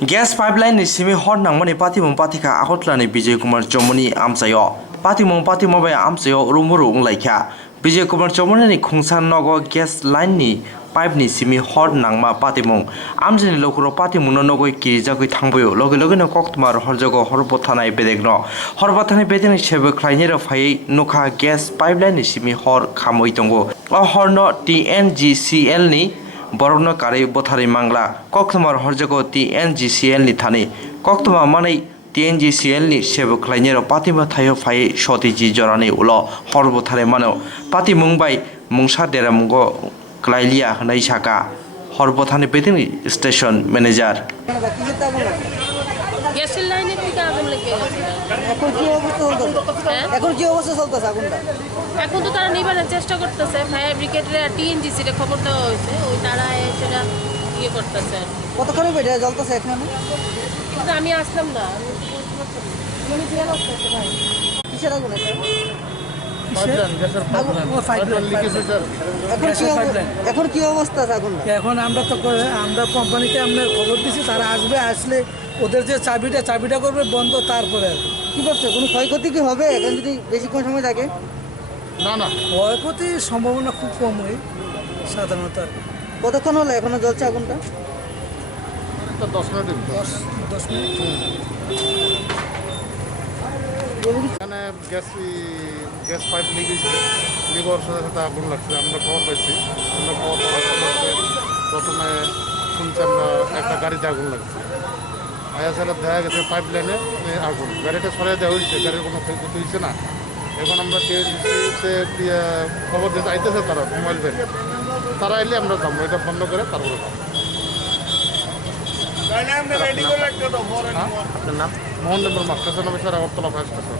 Gas pipeline ni simi hot nang mani pati mong pati ka ahotla ni Bijoy kumar choumuhani amchayo. Pati mong bai amchayo rumuru unglaikha. Bijoy kumar choumuhani ni khungsa Nogo gas line ni pipe ni simi hot nang ma pati mong amjani lokuro pati mong Nogo kirijagoi thangboyo loge loge no koktmar horjogo horbothanai bedegno horbothanai bedegni sebe khlainero phai nokha gas pipeline ni simi hor khamoi tongo o horno TNGCL ni borokno kare bothari mangla koktmar horjogo TNGCL ni thani koktma manai TNGCL ni sebe khlainero patima thayo phai shotiji jorani ulo hor bothare mano pati mungbai mungsa deramgo Klailia hanai saka হরবথানি পেতেন station manager গ্যাসের লাইনে থেকে আগুন লেগে গেছে। এখন কি অবস্থা চলতেছে আগুনটা? এখন তো তারা নিবানোর চেষ্টা করতেছে, ফায়ার ব্রিগেডের আর টিএনজিসির খবর দেওয়া হয়েছে, ওই তারা সেটা ইয়ে করতেছে। কতক্ষণে বেড়ে জ্বলতেছে এখানে? কিন্তু আমি আসলাম না, কিসের আগুন এটা? এখন কি অবস্থা আছে আগুন? এখন আমরা কোম্পানিতে আমরা খবর দিছি, তারা আসলে ওদের যে চাবিটা করবে বন্ধ, তারপরে কি করছে? কোনো ক্ষয়ক্ষতি কি হবে এখন যদি বেশিক্ষণ সময় থাকে? না ক্ষয়ক্ষতির সম্ভাবনা খুব কম হয় সাধারণত। কতক্ষণ হলো এখনো জ্বলছে আগুনটা? 10 মিনিট। এখানে গ্যাস পাইপ লিকেজ লিভার সাথে সাথে আগুন লাগছে, আমরা খবর পাইছি। আমরা খবর পাওয়ার সাথে প্রথমে শুনছি আমরা একটা গাড়িতে আগুন লাগছে, আয়াসালে দেখা গেছে পাইপ লাইনে আগুন। গাড়িটা সরিয়ে দেওয়া হয়েছে, গাড়ির কোনো ক্ষয়ক্ষতি হয়েছে না। এখন আমরা টিএনজিসিতে খবর দিতে আইতেছে তারা মোবাইল ব্যাংক, তারা এলে আমরা যাবো, এটা বন্ধ করে তারপরে যাবো। আপনার নাম? মোহন দেবর master, station officer, Agartala fire station.